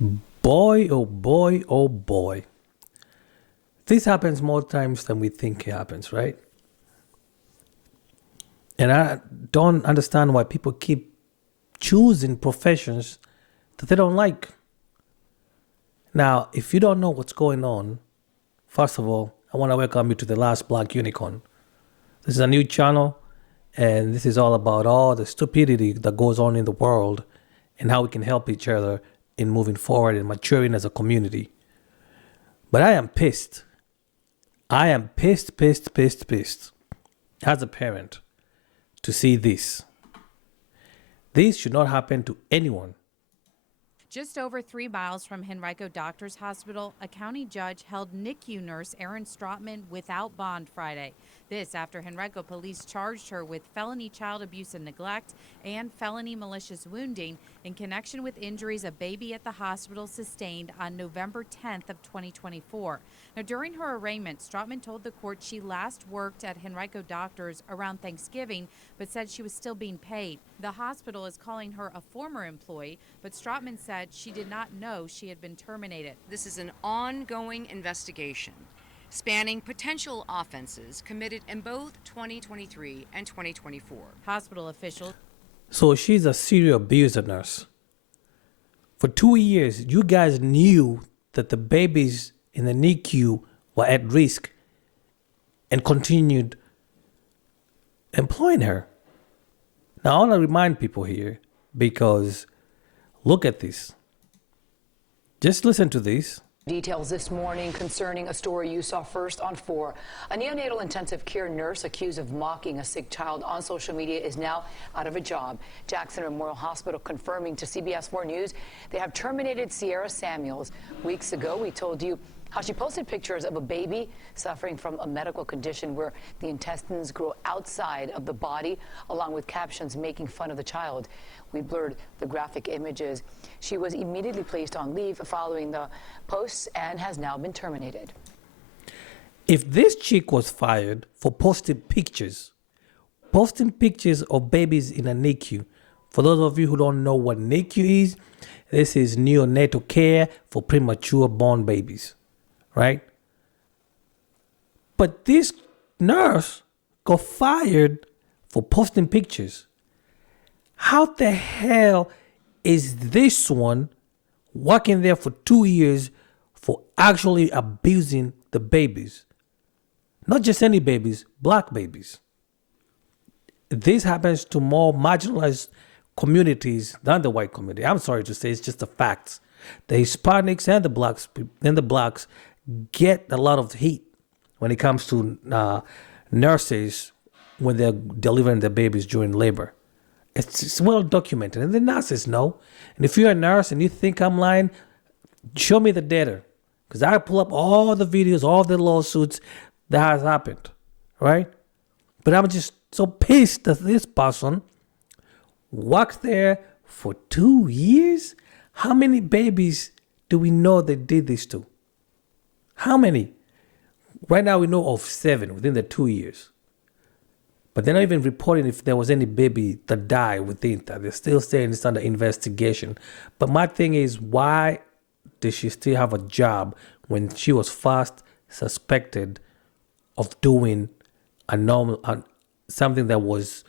Boy, oh boy, oh boy. This happens more times than we think it happens, right? And I don't understand why people keep choosing professions that they don't like. Now, if you don't know what's going on, first of all, I want to welcome you to the Last Black Unicorn. This is a new channel, and this is all about all the stupidity that goes on in the world and how we can help each other in moving forward and maturing as a community. But I am pissed. I am pissed as a parent to see this. This should not happen to anyone. Just over 3 miles from Henrico Doctors Hospital, a county judge held NICU nurse Erin Strotman without bond Friday. This after Henrico police charged her with felony child abuse and neglect and felony malicious wounding in connection with injuries a baby at the hospital sustained on November 10th of 2024. Now, during her arraignment, Strotman told the court she last worked at Henrico Doctors around Thanksgiving, but said she was still being paid. The hospital is calling her a former employee, but Strotman said she did not know she had been terminated. This is an ongoing investigation spanning potential offenses committed in both 2023 and 2024. Hospital officials. So she's a serial abuser nurse. For 2 years, you guys knew that the babies in the NICU were at risk and continued employing her. Now, I want to remind people here because look at this. Just listen to this. Details this morning concerning a story you saw first on 4. A neonatal intensive care nurse accused of mocking a sick child on social media is now out of a job. Jackson Memorial Hospital confirming to CBS 4 News they have terminated Sierra Samuels. Weeks ago, we told you how she posted pictures of a baby suffering from a medical condition where the intestines grow outside of the body, along with captions making fun of the child. We blurred the graphic images. She was immediately placed on leave following the posts and has now been terminated. If this chick was fired for posting pictures of babies in a NICU, for those of you who don't know what NICU is, this is neonatal care for premature born babies, right? But this nurse got fired for posting pictures. How the hell is this one working there for 2 years for actually abusing the babies? Not just any babies, black babies. This happens to more marginalized communities than the white community. I'm sorry to say, it's just the facts. The Hispanics and the blacks get a lot of heat when it comes to nurses when they're delivering their babies during labor. It's well documented, and the nurses know. And if you're a nurse and you think I'm lying, show me the data, because I pull up all the videos, all the lawsuits that has happened, right? But I'm just so pissed that this person worked there for 2 years. How many babies do we know they did this to? How many? Right now we know of 7 within the 2 years. But they're not even reporting if there was any baby that died within that. They're still saying it's under investigation. But my thing is, why did she still have a job when she was first suspected of doing something that was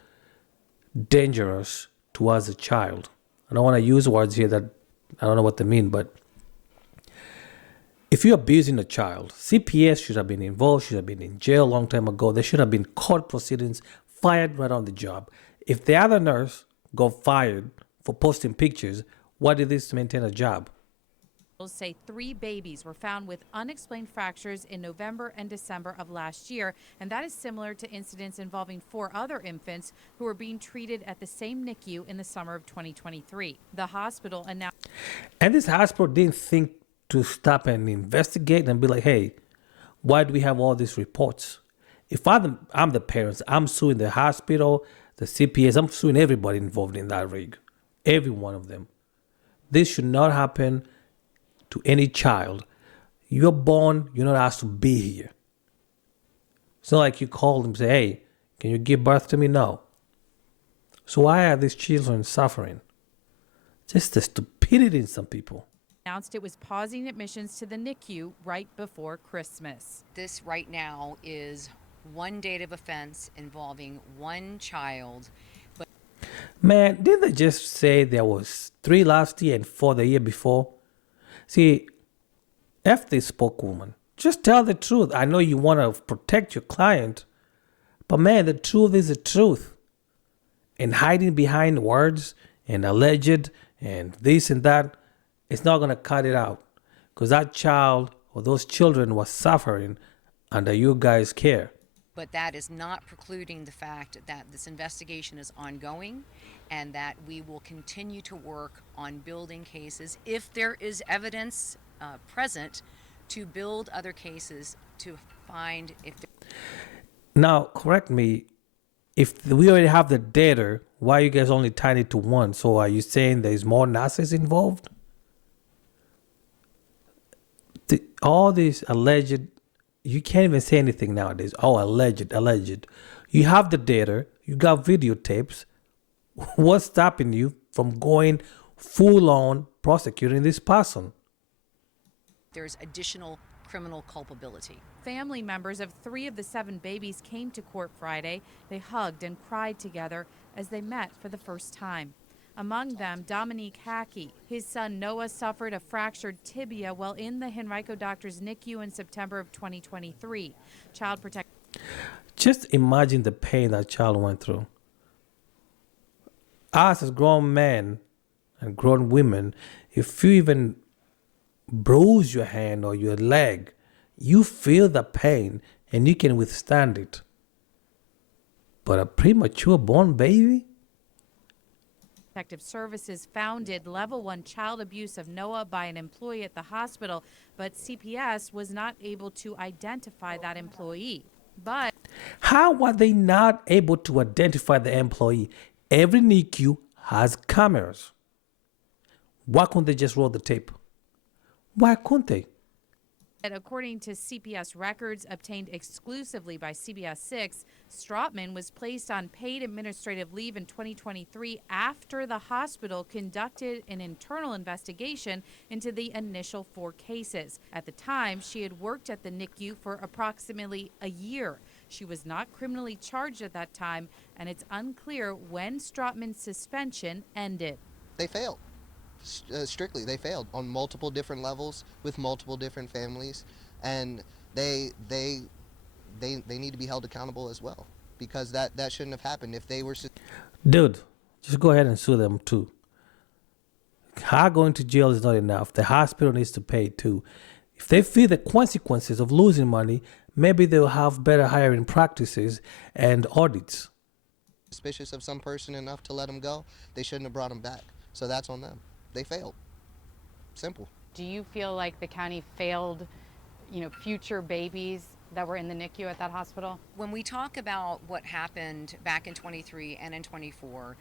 dangerous towards a child? I don't want to use words here that I don't know what they mean, but if you're abusing a child, CPS should have been involved, should have been in jail a long time ago. There should have been court proceedings, fired right on the job. If the other nurse got fired for posting pictures, why did this maintain a job? Say 3 babies were found with unexplained fractures in November and December of last year, and that is similar to incidents involving 4 other infants who were being treated at the same NICU in the summer of 2023. The hospital announced. And this hospital didn't think to stop and investigate and be like, hey, why do we have all these reports? If I'm the parents, I'm suing the hospital, the CPS, I'm suing everybody involved in that rig. Every one of them. This should not happen to any child. You're born, you're not asked to be here. It's not like you call them and say, hey, can you give birth to me? No. So why are these children suffering? Just the stupidity in some people. announced it was pausing admissions to the NICU right before Christmas. This right now is one date of offense involving one child. Man, didn't they just say there was 3 last year and 4 the year before? See, F this spokeswoman. Just tell the truth. I know you want to protect your client, but man, the truth is the truth. And hiding behind words and alleged and this and that, it's not going to cut it out. Because that child or those children were suffering under you guys' care. But that is not precluding the fact that this investigation is ongoing and that we will continue to work on building cases if there is evidence present to build other cases to find if. Now, correct me, if we already have the data, why you guys only tied it to one? So are you saying there's more nurses involved? All these alleged, you can't even say anything nowadays. Oh, alleged. You have the data, you got videotapes. What's stopping you from going full on prosecuting this person? There's additional criminal culpability. Family members of 3 of the 7 babies came to court Friday. They hugged and cried together as they met for the first time. Among them, Dominique Hackey. His son Noah suffered a fractured tibia while in the Henrico Doctors NICU in September of 2023. Child Protective. Just imagine the pain that child went through. Us as grown men and grown women, if you even bruise your hand or your leg, you feel the pain and you can withstand it. But a premature born baby? Protective Services founded Level 1 child abuse of Noah by an employee at the hospital, but CPS was not able to identify that employee. But how were they not able to identify the employee? Every NICU has cameras. Why couldn't they just roll the tape? Why couldn't they? according to CPS records obtained exclusively by CBS 6, Strautman was placed on paid administrative leave in 2023 after the hospital conducted an internal investigation into the initial 4 cases. At the time, she had worked at the NICU for approximately a year. She was not criminally charged at that time, and it's unclear when Strautman's suspension ended. They failed. Strictly, they failed on multiple different levels with multiple different families, and they need to be held accountable as well, because that shouldn't have happened if they were. Dude, just go ahead and sue them too. How going to jail is not enough. The hospital needs to pay too. If they feel the consequences of losing money, maybe they'll have better hiring practices and audits. Suspicious of some person enough to let them go, they shouldn't have brought them back. So that's on them. They failed. Simple. Do you feel like the county failed, future babies that were in the NICU at that hospital? When we talk about what happened back in 23 and in 24,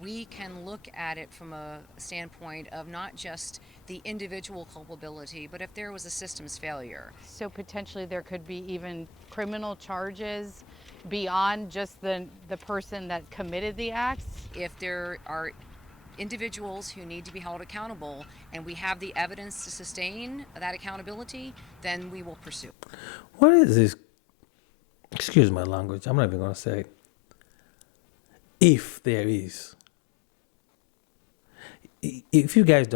we can look at it from a standpoint of not just the individual culpability, but if there was a systems failure. So potentially there could be even criminal charges beyond just the person that committed the acts? If there are individuals who need to be held accountable and we have the evidence to sustain that accountability, then we will pursue. What is this? Excuse my language. I'm not even going to say. If there is. If you guys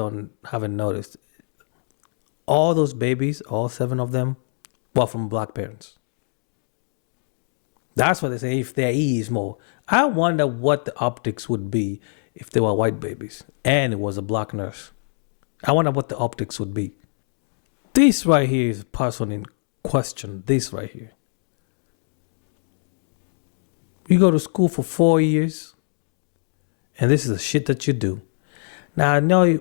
haven't noticed, all those babies, all 7 of them, were from black parents. That's what they say, if there is more. I wonder what the optics would be if they were white babies and it was a black nurse. I wonder what the optics would be. This right here is a person in question. This right here. You go to school for 4 years and this is the shit that you do. Now I know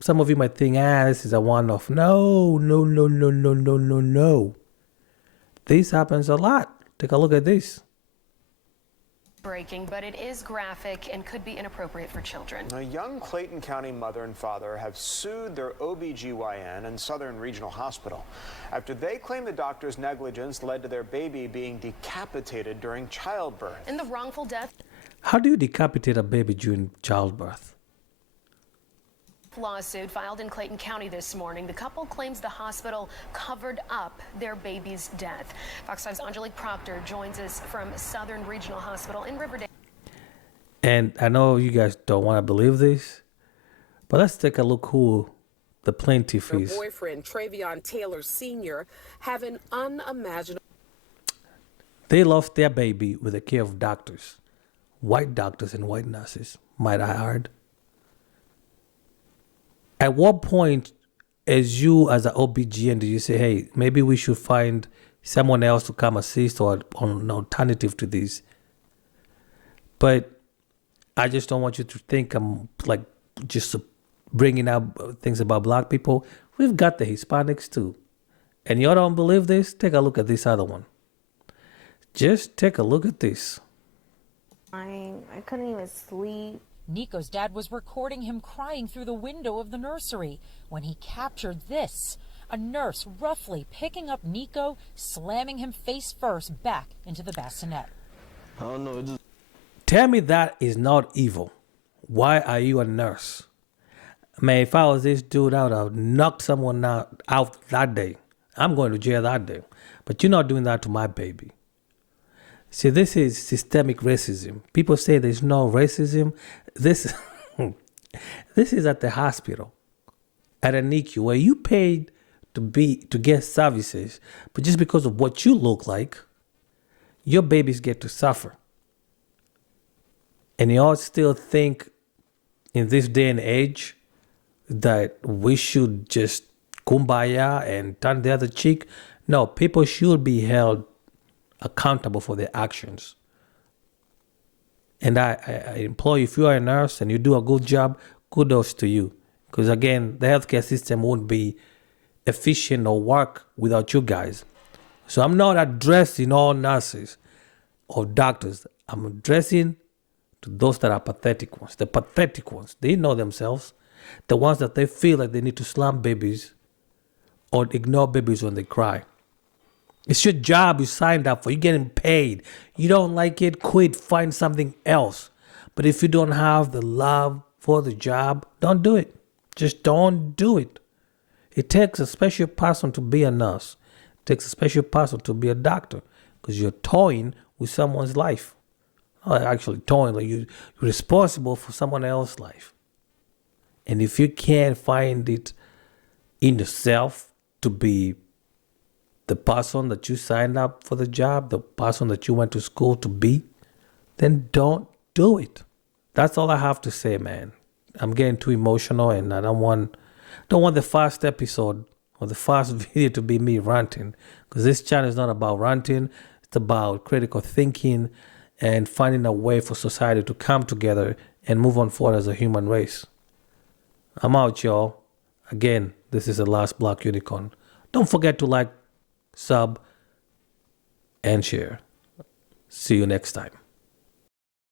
some of you might think, this is a one-off. No. This happens a lot. Take a look at this. Breaking, but it is graphic and could be inappropriate for children. A young Clayton County mother and father have sued their OBGYN and Southern Regional Hospital after they claim the doctor's negligence led to their baby being decapitated during childbirth. In the wrongful death. How do you decapitate a baby during childbirth? Lawsuit filed in Clayton County this morning. The couple claims the hospital covered up their baby's death. Fox 5's Angelique Proctor joins us from Southern Regional Hospital in Riverdale. And I know you guys don't want to believe this, but let's take a look who the plaintiff is. Her boyfriend, Travion Taylor Sr., have an unimaginable... They lost their baby with the care of doctors, white doctors and white nurses, might I add. At what point, as you as an OBGYN, did you say, hey, maybe we should find someone else to come assist or an alternative to this? But I just don't want you to think I'm like just bringing up things about black people. We've got the Hispanics too. And y'all don't believe this? Take a look at this other one. Just take a look at this. I couldn't even sleep. Nico's dad was recording him crying through the window of the nursery when he captured this. A nurse roughly picking up Nico, slamming him face first back into the bassinet. I don't know. Tell me that is not evil. Why are you a nurse? Man, if I was this dude, I would have knocked someone out that day. I'm going to jail that day. But you're not doing that to my baby. See, this is systemic racism. People say there's no racism. This is at the hospital, at a NICU, where you paid to get services, but just because of what you look like, your babies get to suffer. And you all still think in this day and age that we should just kumbaya and turn the other cheek. No, people should be held accountable for their actions. And I implore you, if you are a nurse and you do a good job, kudos to you. Because again, the healthcare system won't be efficient or work without you guys. So I'm not addressing all nurses or doctors. I'm addressing to those that are pathetic ones. The pathetic ones, they know themselves. The ones that they feel like they need to slam babies or ignore babies when they cry. It's your job you signed up for. You're getting paid. You don't like it, quit, find something else. But if you don't have the love for the job, don't do it. Just don't do it. It takes a special person to be a nurse. It takes a special person to be a doctor because you're toying with someone's life. Not actually toying, like you're responsible for someone else's life. And if you can't find it in yourself to be the person that you signed up for the job, the person that you went to school to be, then don't do it. That's all I have to say, man. I'm getting too emotional, and I don't want the first episode or the first video to be me ranting, because this channel is not about ranting. It's about critical thinking and finding a way for society to come together and move on forward as a human race. I'm out, y'all. Again, this is the last Black Unicorn. Don't forget to like, sub, and share. See you next time.